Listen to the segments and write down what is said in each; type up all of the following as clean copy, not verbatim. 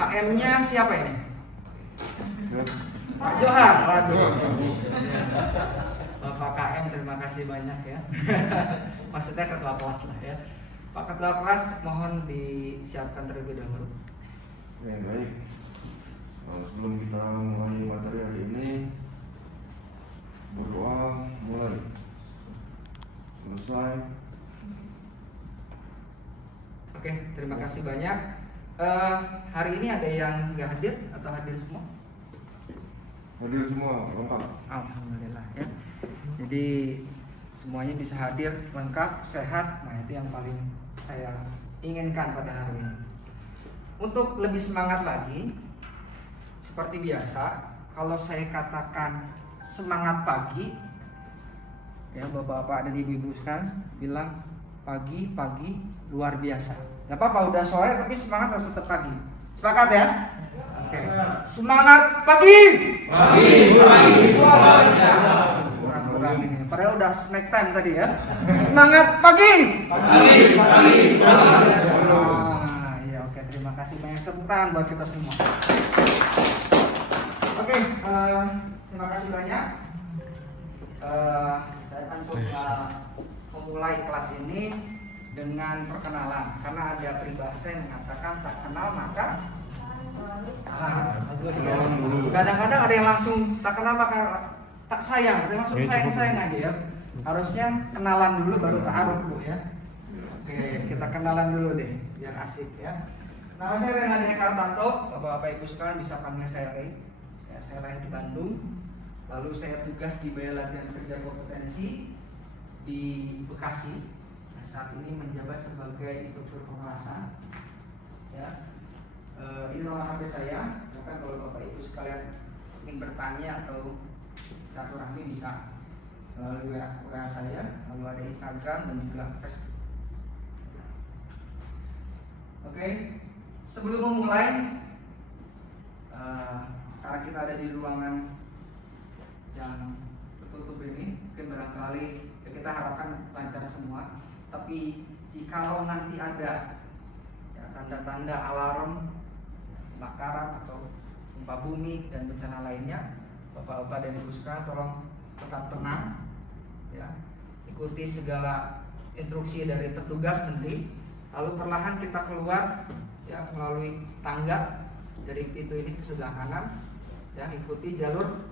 KM-nya siapa ini? Pak Johar. Waduh. Bapak KM, terima kasih banyak ya. Maksudnya ketua kelas lah ya. Pak ketua kelas, mohon disiapkan terlebih dahulu. Ya, baik. Sebelum kita mulai materi hari ini, berdoa mulai. Selesai. Oke, terima kasih banyak. Hari ini ada yang nggak hadir atau hadir semua? Hadir semua, lengkap. Alhamdulillah ya. Jadi semuanya bisa hadir lengkap, sehat. Nah, itu yang paling saya inginkan pada hari ini. Untuk lebih semangat lagi, seperti biasa, kalau saya katakan semangat pagi, ya bapak-bapak dan ibu-ibu sekalian bilang pagi luar biasa. Gak apa-apa udah sore tapi semangat harus tetap pagi. Sepakat ya? Oke. Semangat pagi. Pagi luar biasa. Kurang ini. Padahal udah snack time tadi ya. Semangat pagi. Pagi luar biasa. Ya oke, terima kasih banyak, tepuk tangan buat kita semua. Oke, terima kasih banyak. Saya akan coba memulai kelas ini dengan perkenalan, karena ada peribahasa yang mengatakan tak kenal maka bagus ya. Kadang-kadang ada yang langsung tak kenal maka tak sayang, ada yang langsung sayang aja ya. Harusnya kenalan dulu baru ta'aruf dulu ya. Oke, kita kenalan dulu deh biar asik ya. Nama saya Renaldi Kartanto, bapak-bapak ibu sekalian bisa panggil saya Ray. Saya lahir di Bandung, lalu saya tugas di Balai Latihan Kerja Kompetensi di Bekasi. Nah, saat ini menjabat sebagai instruktur pengelasan. Ya, ini nomor HP saya. Silakan kalau bapak ibu sekalian ingin bertanya atau silaturahmi bisa melalui WA saya, lalu ada Instagram dan juga Facebook. Oke, sebelum memulai, karena kita ada di ruangan yang tertutup ini, mungkin barangkali ya kita harapkan lancar semua. Tapi jikalau nanti ada ya, tanda-tanda alarm kebakaran atau gempa bumi dan bencana lainnya, bapak-bapak dan ibu sekalian tolong tetap tenang, ya, ikuti segala instruksi dari petugas nanti, lalu perlahan kita keluar ya melalui tangga dari pintu ini ke sebelah kanan. Ya, ikuti jalur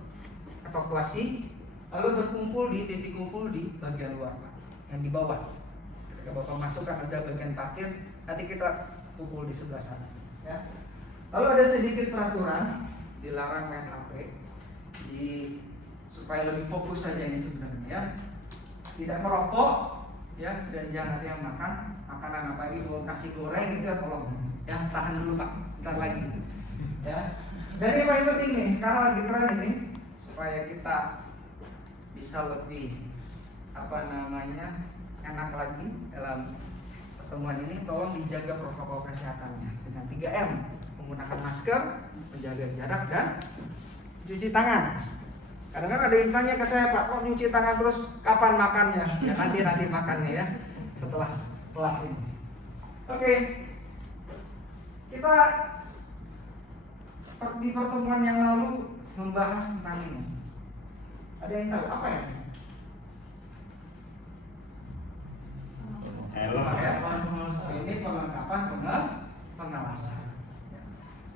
evakuasi, lalu berkumpul di titik kumpul di bagian luar yang di bawah. Ketika bapak masuk kan ada bagian parkir, nanti kita kumpul di sebelah sana. Ya. Lalu ada sedikit peraturan, dilarang main HP, supaya lebih fokus saja ini sebenarnya. Ya. Tidak merokok, ya, dan jangan ada yang makan makanan apa ini, kasih goreng gitu, tolong. Ya, tahan dulu pak, bentar lagi. Ya. Dan yang paling penting nih, sekarang lagi tren ini supaya kita bisa lebih enak lagi dalam pertemuan ini, tolong dijaga protokol kesehatannya dengan 3M, menggunakan masker, menjaga jarak dan cuci tangan. Kadang-kadang ada yang tanya ke saya, Pak, kok cuci tangan terus, kapan makannya? Ya nanti makannya ya setelah kelas ini. Oke, kita di pertemuan yang lalu membahas tentang ini. Ada yang tahu apa ya? Ini perlengkapan pengelasan.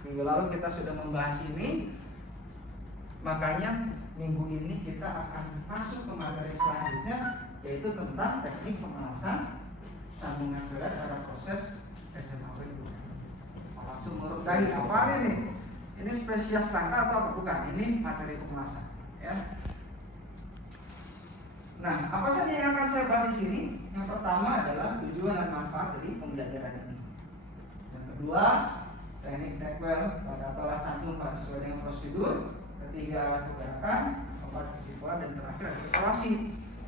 Minggu lalu kita sudah membahas ini, makanya minggu ini kita akan masuk ke materi selanjutnya, yaitu tentang teknik pengelasan sambungan berat pada proses SMA. Langsung menurut dari apa ini? Ini spesies tangka atau apa? Bukan, ini materi pengelasan. Ya. Nah, apa saja yang akan saya bahas di sini? Yang pertama adalah tujuan dan manfaat dari pembelajaran ini. Yang kedua, teknik Tackwell pada alat cantum sesuai dengan prosedur. Ketiga, alat pergerakan. Keempat, kesimpulan, dan terakhir evaluasi.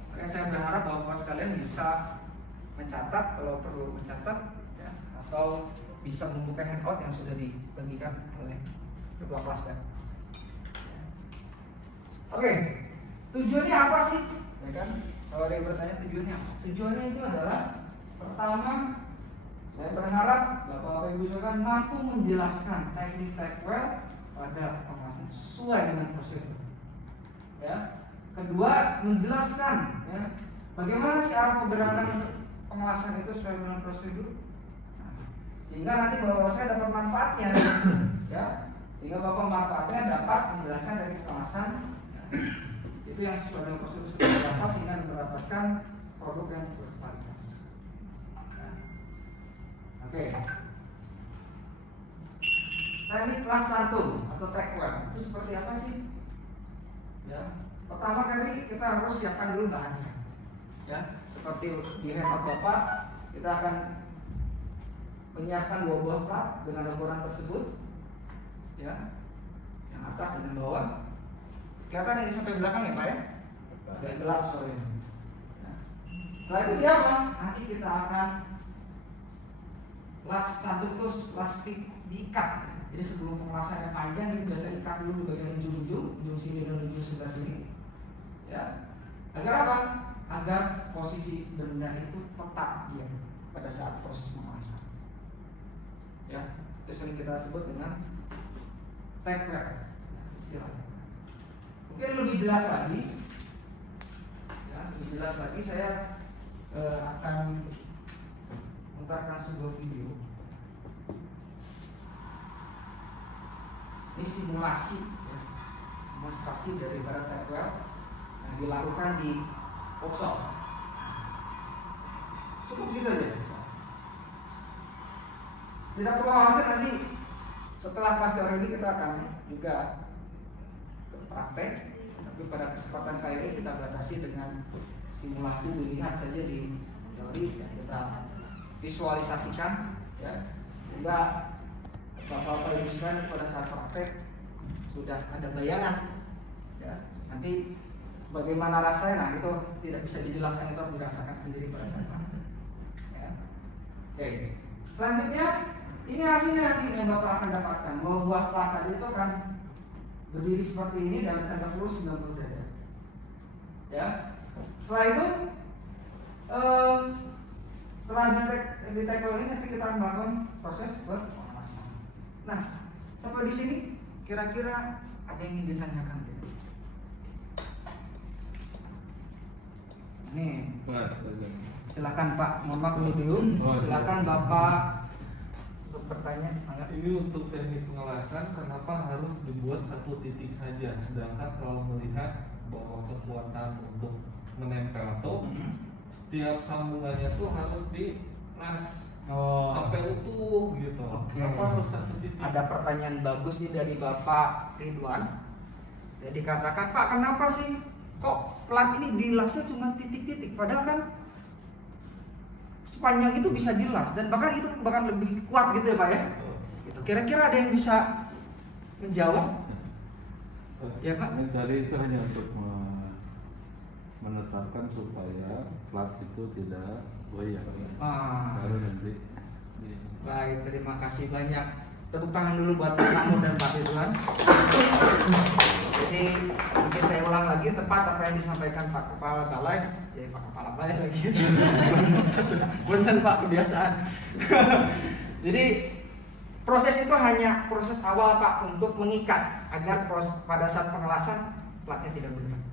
Makanya saya berharap bahwa sekalian bisa mencatat kalau perlu mencatat, ya, atau bisa membuka handout yang sudah dibagikan oleh ketua kelas. Oke, tujuannya apa sih? Ya kan? Kalau ada yang bertanya tujuannya apa? Tujuannya itu adalah pertama Saya berharap Bapak Ibu sekalian mampu menjelaskan teknik Tackwell pada pembahasan sesuai dengan prosedur. Ya. Kedua, menjelaskan ya, bagaimana sih arah kebenaran untuk pengelasan itu sesuai dengan prosedur. Sehingga nanti Bapak saya dapat manfaatnya, ya. Sehingga Bapak manfaatnya dapat menjelaskan dari pengelasan itu yang sesuai dengan prosedur seperti apa, sehingga mendapatkan produk yang berkualitas. Oke. Teknik kelas 1 atau Tackwell itu seperti apa sih? Ya. Pertama kali kita harus siapkan dulu bahannya. Ya, seperti di hemat Bapak, kita akan menyiapkan 2 buah plat dengan ukuran tersebut. Ya. Yang atas dan yang bawah. Kelihatan ini sampai belakang ya, Pak ya? Agak gelap sore ini. Ya. Setelah itu dia apa? Nanti kita akan satu terus plastik diikat. Jadi sebelum pengelasan yang panjang ini biasa ikat dulu bagian ujung sini dan ujung sebelah sini. Ya. Agar apa? Agar posisi benda itu tetap dia pada saat proses pengelasan. Ya, itu sering kita sebut dengan Tackwell istilahnya. Mungkin lebih jelas lagi, ya, lebih jelas lagi saya akan memutarkan sebuah video. Ini simulasi, ya, demonstrasi dari barat Tackwell yang dilakukan di workshop. Cukup gitu aja. Tidak perlu khawatir, nanti setelah kelas teori ini kita akan juga ke praktek. Tapi pada kesempatan kali ini kita batasi dengan simulasi, dilihat saja di teori dan kita visualisasikan, ya, sehingga Bapak-bapak Ibu sekalian pada saat praktek sudah ada bayangan, ya. Nanti bagaimana rasanya, nah itu tidak bisa dijelaskan, itu harus dirasakan sendiri pada saat praktek. Ya. Oke. Selanjutnya, ini hasilnya nanti yang Bapak akan dapatkan. 2 buah plat tadi itu akan berdiri seperti ini dan tegak lurus 90 derajat. Ya. Setelah itu, setelah di Tackwell ini nanti kita akan melakukan proses pengelasan. Nah, sampai di sini kira-kira ada yang ingin ditanyakan? Nih, silakan Pak. Mohon maaf ini dulu. Silakan Bapak untuk bertanya. Ini untuk teknik pengelasan, kenapa harus dibuat 1 titik saja? Sedangkan kalau melihat bahwa kekuatan untuk menempel tuh setiap sambungannya tuh harus dilas sampai utuh gitu. Kenapa harus 1 titik? Ada pertanyaan bagus nih dari Bapak Ridwan. Jadi katakan, Pak, kenapa sih kok plat ini dilasnya cuma titik-titik? Padahal kan sepanjang itu bisa dilas dan bahkan itu bahkan lebih kuat gitu ya Pak ya. Gitu. Kira-kira ada yang bisa menjawab? Ya Pak. Tadi itu hanya untuk menetapkan supaya plat itu tidak goyang. Baru nanti. Baik, terima kasih banyak. Tepuk tangan dulu buat Pak Mahmud dan Pak Ridwan. Jadi mungkin saya ulang lagi, tepat apa yang disampaikan Pak Kepala Balai. Ya Pak Kepala Balai lagi. Punten Pak, kebiasaan. Jadi proses itu hanya proses awal Pak untuk mengikat agar pada saat pengelasan platnya tidak bergerak.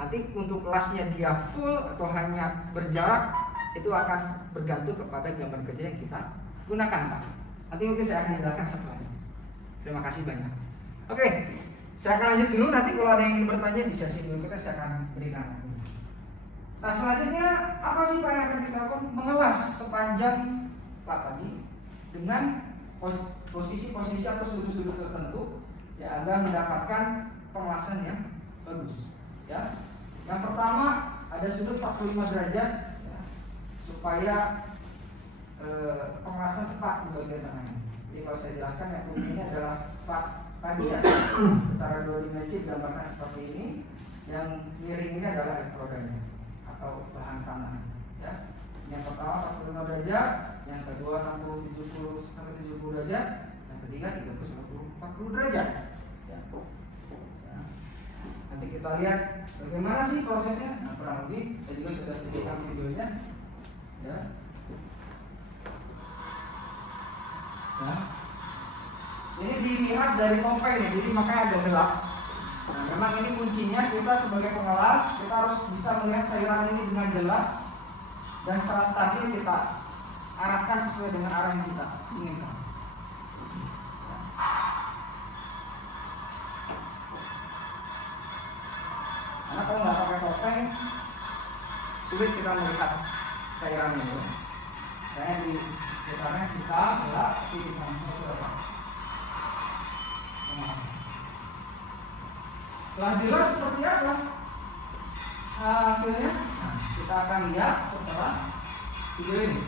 Nanti untuk kelasnya dia full atau hanya berjarak itu akan bergantung kepada gambar kerja yang kita gunakan Pak. Nanti mungkin saya akan jelaskan setelahnya. Terima kasih banyak. Oke, saya akan lanjut dulu. Nanti kalau ada yang ingin bertanya di sesi berikutnya saya akan berikan. Nah selanjutnya apa sih Pak yang akan kita lakukan? Mengelas sepanjang plat tadi dengan posisi-posisi atau sudut-sudut tertentu ya agar mendapatkan pengelasan yang bagus. Ya, yang pertama ada sudut 45 derajat ya, supaya pengelasan tepat di bagian tengahnya. Jadi kalau saya jelaskan yang ini adalah plat tadi ya, secara 2 dimensi gambarnya seperti ini. Yang miring ini adalah elektrodanya atau bahan tanah. Ya. Yang pertama 45 derajat, yang kedua 60 sampai 70 derajat, yang ketiga 30 40 derajat. Ya. Ya. Nanti kita lihat bagaimana sih prosesnya. Nah, kurang lebih saya juga sudah sebutkan videonya. Ya. Ya. Ini dilihat dari topeng nih, jadi makanya agak gelap. Nah, memang ini kuncinya, kita sebagai pengelas kita harus bisa melihat cairan ini dengan jelas dan secara stabil kita arahkan sesuai dengan arah yang kita inginkan. Karena kalau nggak pakai topeng sulit kita melihat cairannya. Saya di sekitarnya kita gelap, kita setelah jelas seperti apa hasilnya, nah, kita akan lihat setelah video ini.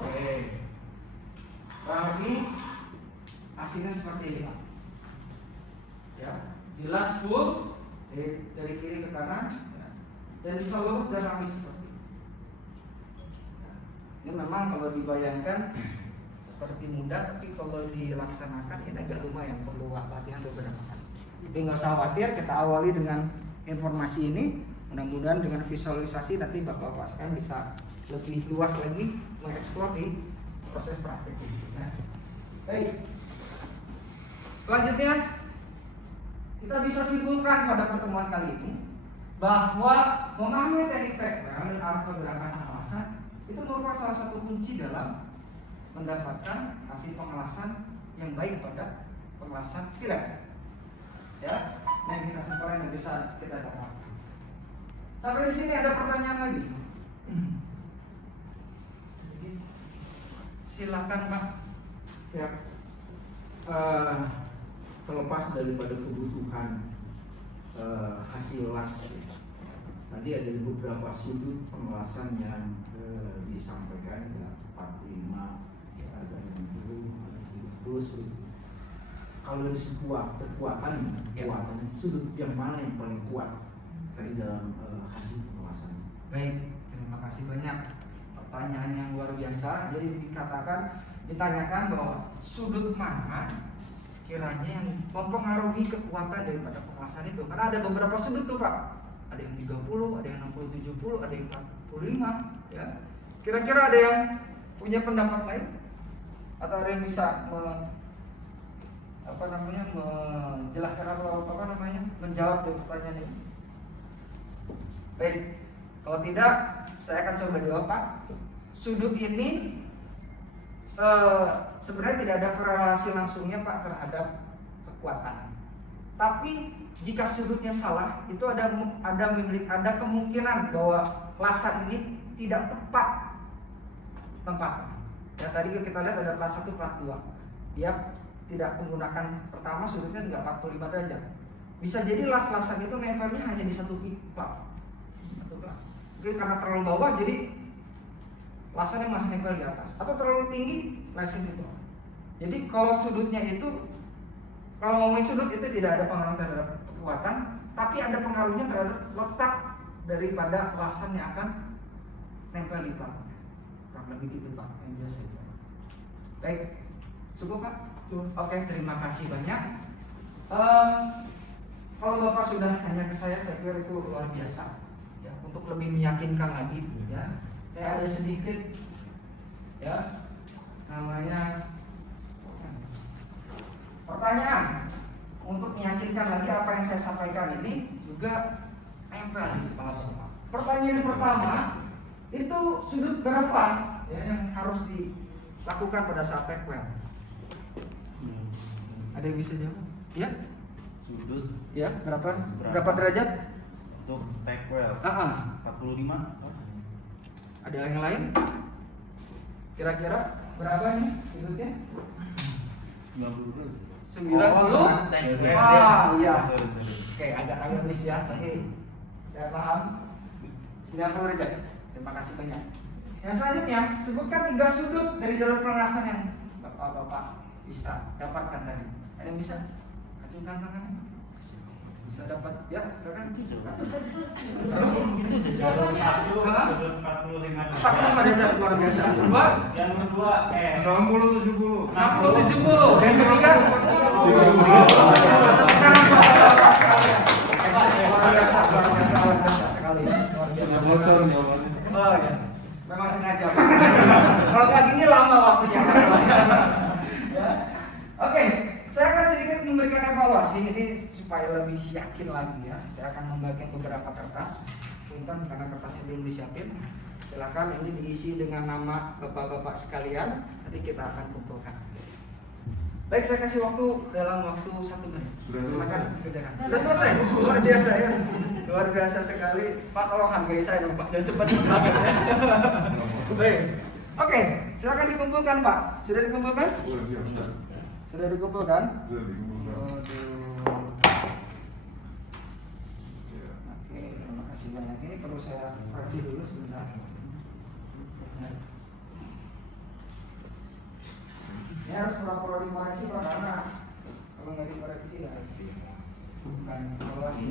Oke, berarti hasilnya seperti ini, Pak. Ya, jelas full dari kiri ke kanan, ya, dan bisa lurus dan rapi seperti ini. Ya, ini memang kalau dibayangkan seperti mudah, tapi kalau dilaksanakan ini agak lumayan, perlu latihan beberapa kali. Tapi nggak usah khawatir, kita awali dengan informasi ini. Mudah-mudahan dengan visualisasi nanti bapak-bapak sekalian bisa lebih luas lagi mengeksplor di proses praktek ini. Nah, baik. Selanjutnya kita bisa simpulkan pada pertemuan kali ini bahwa memahami teknik treadmill dan arah pergerakan pengelasan itu merupakan salah satu kunci dalam mendapatkan hasil pengelasan yang baik pada pengelasan fillet. Ya, yang bisa simpulkan yang bisa kita dapat. Sampai di sini ada pertanyaan lagi. Silakan, Pak. Ya, terlepas daripada kebutuhan hasil las, tadi ada beberapa sudut pengelasan yang disampaikan, ya 45, ya, ada yang 20, ada yang 30. Kalau dari segi kekuatan, sudut yang mana yang paling kuat tadi dalam hasil pengelasan? Baik, terima kasih banyak. Pertanyaan yang luar biasa. Jadi ditanyakan bahwa sudut mana sekiranya yang mempengaruhi kekuatan daripada pengelasan itu. Karena ada beberapa sudut tuh, Pak. Ada yang 30, ada yang 60, 70, ada yang 45, ya. Kira-kira ada yang punya pendapat lain? Atau ada yang bisa menjelaskan atau menjawab dari pertanyaan ini? Baik, kalau tidak saya akan coba jawab, Pak. Sudut ini sebenarnya tidak ada korelasi langsungnya, Pak, terhadap kekuatan. Tapi jika sudutnya salah, itu ada kemungkinan bahwa lasan ini tidak tepat tempatnya. Ya, tadi kita lihat ada plat 1, plat 2. Dia tidak menggunakan pertama, sudutnya juga 45 derajat. Bisa jadi las-lasan itu nempelnya hanya di satu plat. Mungkin karena terlalu bawah, jadi lasannya malah nempel di atas, atau terlalu tinggi, lasnya di bawah. Jadi kalau sudutnya itu, kalau ngomongin sudut itu tidak ada pengaruh terhadap kekuatan, tapi ada pengaruhnya terhadap letak daripada lasan yang akan nempel di plat. Kurang lebih gitu, Pak, yang biasa itu. Baik, cukup, Pak? Oke, terima kasih banyak. Kalau Bapak sudah tanya ke saya kira itu luar biasa. Untuk lebih meyakinkan lagi, ya, saya ada sedikit, ya, namanya pertanyaan untuk meyakinkan lagi apa yang saya sampaikan ini juga nempel di kepala Bapak. Pertanyaan pertama itu sudut berapa, ya, yang harus dilakukan pada saat treadmill? Ada yang bisa jawab? Ya? Sudut, ya, berapa derajat? untuk treadmill 45. Ada yang lain? Kira-kira berapa nih sudutnya? 90. 90? Ah, iya. Oke, agak miss ya, tapi saya paham. 90 derajat. Terima kasih banyak. Yang selanjutnya, sebutkan 3 sudut dari jalur pengelasan yang Bapak bisa dapatkan tadi. Ada yang bisa? Acungkan tangan. bisa dapat ya, silakan. Jalur 1 sudut 45 derajat luar biasa. Dua, jalur 2 60 70. 60 70. Yang ketiga, luar biasa sekali. Luar biasa Bocor sekali. jawabannya. Oh ya, memang sengaja Pak. Kalau nggak gini lama waktunya. Ya. Oke, saya akan sedikit memberikan evaluasi ini supaya lebih yakin lagi ya. Saya akan membagikan beberapa kertas, punten karena kertasnya belum disiapin. Silakan ini diisi dengan nama bapak-bapak sekalian. Nanti kita akan kumpulkan. Baik, saya kasih waktu dalam waktu 1 menit. Sudah Silakan selesai? kerjakan. Sudah selesai. Luar biasa ya. Luar biasa sekali. Pak, tolong hargai saya dong Pak dan cepat banget ya. Baik. Oke, silakan dikumpulkan Pak. Sudah dikumpulkan? Sudah dikumpulkan? Sudah dikumpulkan. Aduh. Ya. Oke, terima kasih banyak. Ini perlu saya koreksi dulu sebentar. Ini harus pura-pura dikoreksi Pak, karena kalau nggak dikoreksi ya bukan evaluasi.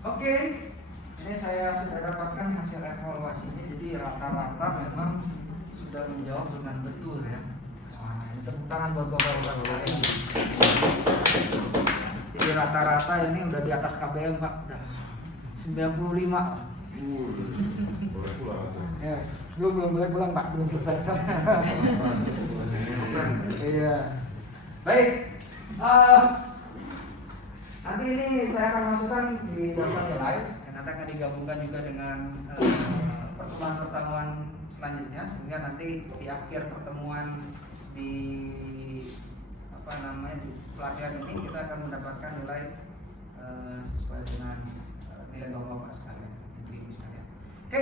Oke, ini saya sudah dapatkan hasil evaluasinya. Jadi rata-rata memang sudah menjawab dengan betul ya. Wah, ini tepuk tangan buat bapak-bapak ini. Jadi rata-rata ini udah di atas KBM Pak, udah 95. Boleh pulang. Ya, belum boleh pulang Pak, belum selesai. Iya. Baik. Nanti ini saya akan masukkan di daftar nilai. Nanti akan digabungkan juga dengan pertemuan-pertemuan selanjutnya, sehingga nanti di akhir pertemuan di di pelatihan ini kita akan mendapatkan nilai sesuai dengan nilai bapak-bapak sekalian, ibu-ibu sekalian. Oke,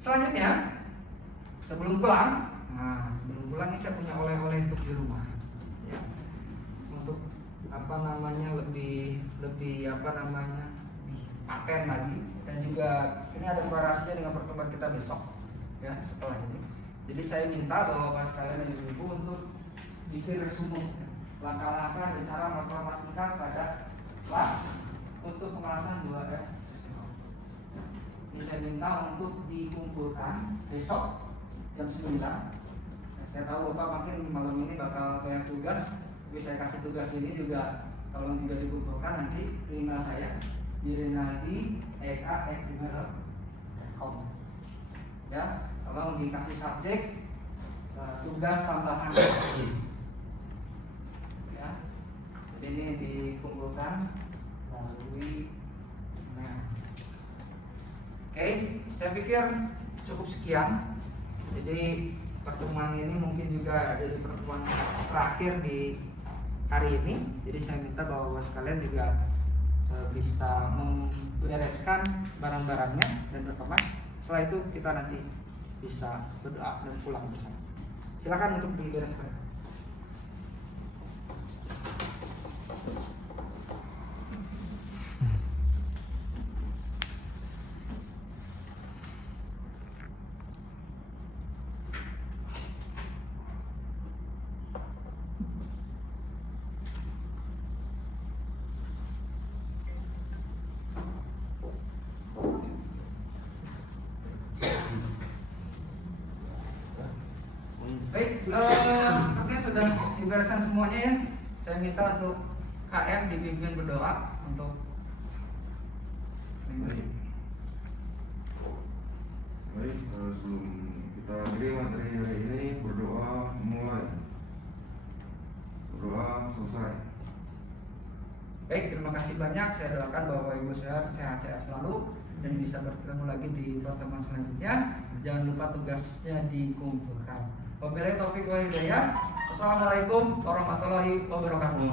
selanjutnya sebelum pulang ini saya punya oleh-oleh untuk di rumah. Ya. Untuk lebih paten lagi, dan juga ini ada korelasinya dengan pertemuan kita besok ya setelah ini. Jadi saya minta bahwa Bapak sekalian dan Ibu untuk bikin resume langkah-langkah dan cara mengoperasikan pada kelas untuk pengelasan 2F. Ini saya minta untuk dikumpulkan besok jam 9. Saya tahu Bapak makin malam ini bakal banyak tugas. Tapi saya kasih tugas ini juga tolong juga dikumpulkan nanti ke email saya di renaldi@eka@gmail.com. Ya, tolong dikasih subjek tugas tambahan. Ya, jadi ini dikumpulkan melalui email. Oke, saya pikir cukup sekian. Jadi pertemuan ini mungkin juga ada di pertemuan terakhir di hari ini. Jadi saya minta bahwa sekalian juga bisa membereskan barang-barangnya dan rekaman. Setelah itu kita nanti bisa berdoa dan pulang bersama. Silakan untuk dibereskan. Baik, sepertinya sudah dibereskan semuanya ya. Saya minta untuk KM dipimpin berdoa untuk Baik, sebelum kita akhiri materi hari ini, berdoa mulai. Berdoa selesai. Baik, terima kasih banyak. Saya doakan Bapak Ibu sehat-sehat selalu dan bisa bertemu lagi di pertemuan selanjutnya. Jangan lupa tugasnya dikumpulkan. Wabillahi taufiq wal hidayah. Wassalamualaikum warahmatullahi wabarakatuh.